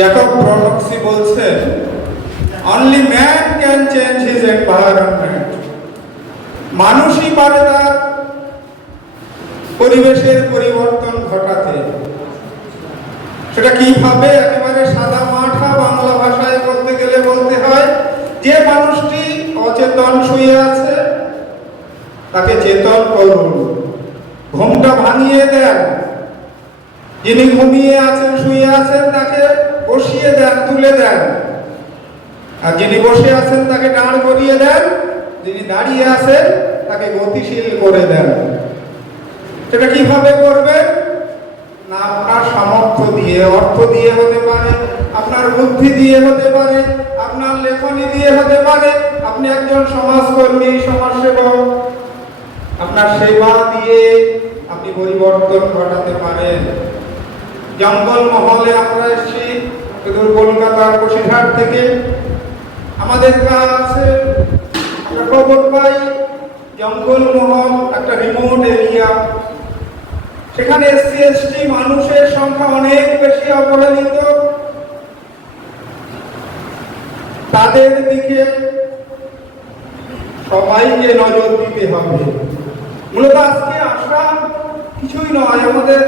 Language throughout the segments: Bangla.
জ্যাকব ব্রডক্সি বলছেন, only man can change his environment. মানুষই পারে তার পরিবেশের পরিবর্তন ঘটাতে। সেটা কিভাবে? একেবারে সাদা মাঠা বাংলা ভাষায় বলতে গেলে বলতে হয়, যে মানুষটি অচেতন শুয়ে আছে তাকে চেতন করুন, ঘুমটা ভাঙিয়ে দেন। যিনি ঘুমিয়ে আছেন, শুয়ে আছেন, তাকে বসিয়ে দেন, তুলে দেন। আর যিনি বসে আছেন তাকে দাঁড় করিয়ে দেন, যিনি দাঁড়িয়ে আছেন তাকে গতিশীল করে দেন। সেটা কিভাবে করবেন? না আপনার সামর্থ্য দিয়ে, অর্থ দিয়ে হতে পারে, আপনার বুদ্ধি দিয়ে হতে পারে, আপনার লেখনী দিয়ে হতে পারে, আপনি একজন সমাজকর্মী, সমাজসেবক, আপনার সেবা দিয়ে আপনি পরিবর্তন ঘটাতে পারেন। জঙ্গল মহলে আমরা এসেছি কলকাতার বসিরহাট থেকে। আমাদের কাছে আমরা খবর পাই জঙ্গল মহল একটা রিমোট এরিয়া, সেখানে এসসি এসটি মানুষের সংখ্যা অনেক বেশি অবহেলিত। তাদের দিকে সবাইকে নজর দিতে হবে। মূলত আজকে আসা কিছুই নয়, আমাদের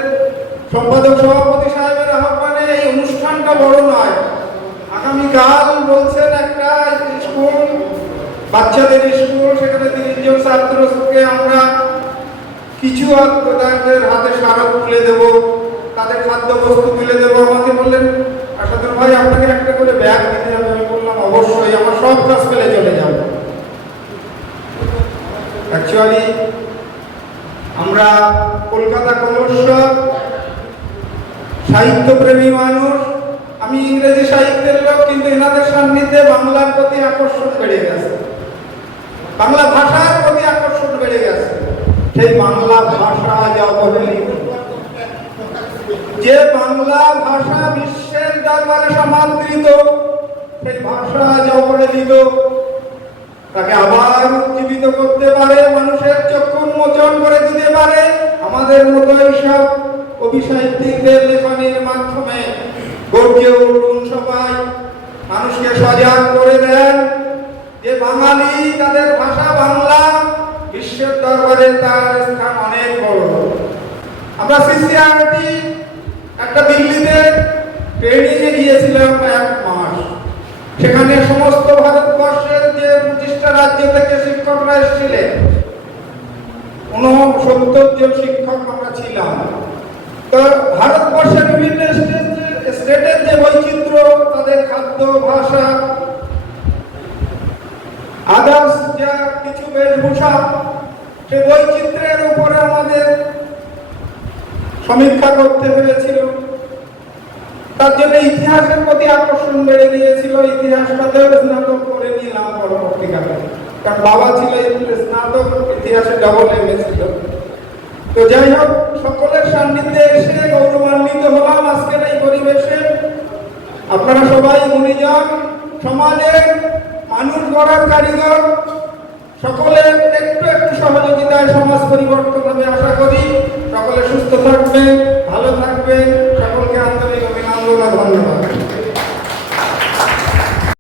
সম্পাদক সভাপতি সাহেবের আহ্বানে এই অনুষ্ঠানটা বড় নয়। আগামীকাল বলছেন একটা স্কুল, বাচ্চাদের স্কুল, সেখানে 30 জন ছাত্রকে আমরা কিছু তাদের হাতে স্মারক তুলে দেব, তাদের খাদ্যবস্তু তুলে দেবো। আমাকে বললেন, আশাদুল ভাই আপনাকে একটা করে ব্যাগ দিতে হবে। আমি বললাম অবশ্যই, আমার সব কাজ ফেলে চলে যাব। অ্যাকচুয়ালি আমরা কলকাতা কলস্বর সাহিত্যপ্রেমী মানুষ। আমি ইংরেজি সাহিত্যের লোক, কিন্তু এনাদের সান্নিধ্যে বাংলার প্রতি আকর্ষণ বেড়ে গেছে, বাংলা ভাষার প্রতি আকর্ষণ বেড়ে গেছে। সেই বাংলা ভাষা যা অবহেলিত, যে বাংলা ভাষা বিশ্বের দরবারে সমাদৃত, সেই ভাষা যা অবহেলিত, তাকে আবার উজ্জীবিত করতে পারে, মানুষের চক্ষু উন্মোচন করে দিতে পারে আমাদের মতো এইসব অভিসাহিত্যিকদের লেখনের মাধ্যমে। গর্জে উঠুন সবাই, মানুষকে সজাগ করে দেন যে বাঙালি, তাদের ভাষা বাংলা, বিশ্বের দরবারে তার স্থান অনেক বড়। আমরা সিসিআরটি একটা দিল্লিতে ট্রেনিং এ গিয়েছিলাম 1 মাস। সেখানে সমস্ত ভারতবর্ষের যে 25টা রাজ্য থেকে শিক্ষকরা এসেছিলেন, 69 জন শিক্ষক আমরা ছিলাম। তো ভারতবর্ষের বিভিন্ন স্টেটের যে বৈচিত্র্য, তাদের খাদ্য, ভাষা, আদার্স যা কিছু বেশভূষা, সে বৈচিত্র্যের উপরে আমাদের সমীক্ষা করতে হয়েছিল। তার জন্য ইতিহাসের প্রতি আকর্ষণ বেড়ে গিয়েছিল। ইতিহাসটাতেও স্নাতক করে নিলাম পরবর্তীকালে, কারণ বাবা ছিল স্নাতক, ইতিহাসে ডবল MA ছিল। তো যাই হোক, সকলের সান্নিধ্যে এসে গৌরবান্বিত হলাম আজকের এই পরিবেশে। আপনারা সবাই গুণীজন, সমাজের মানুষ গড়ার কারিগর, সকলের একটু একটু সহযোগিতায় সমাজ পরিবর্তন হবে আশা করি। সকলে সুস্থ থাকবেন।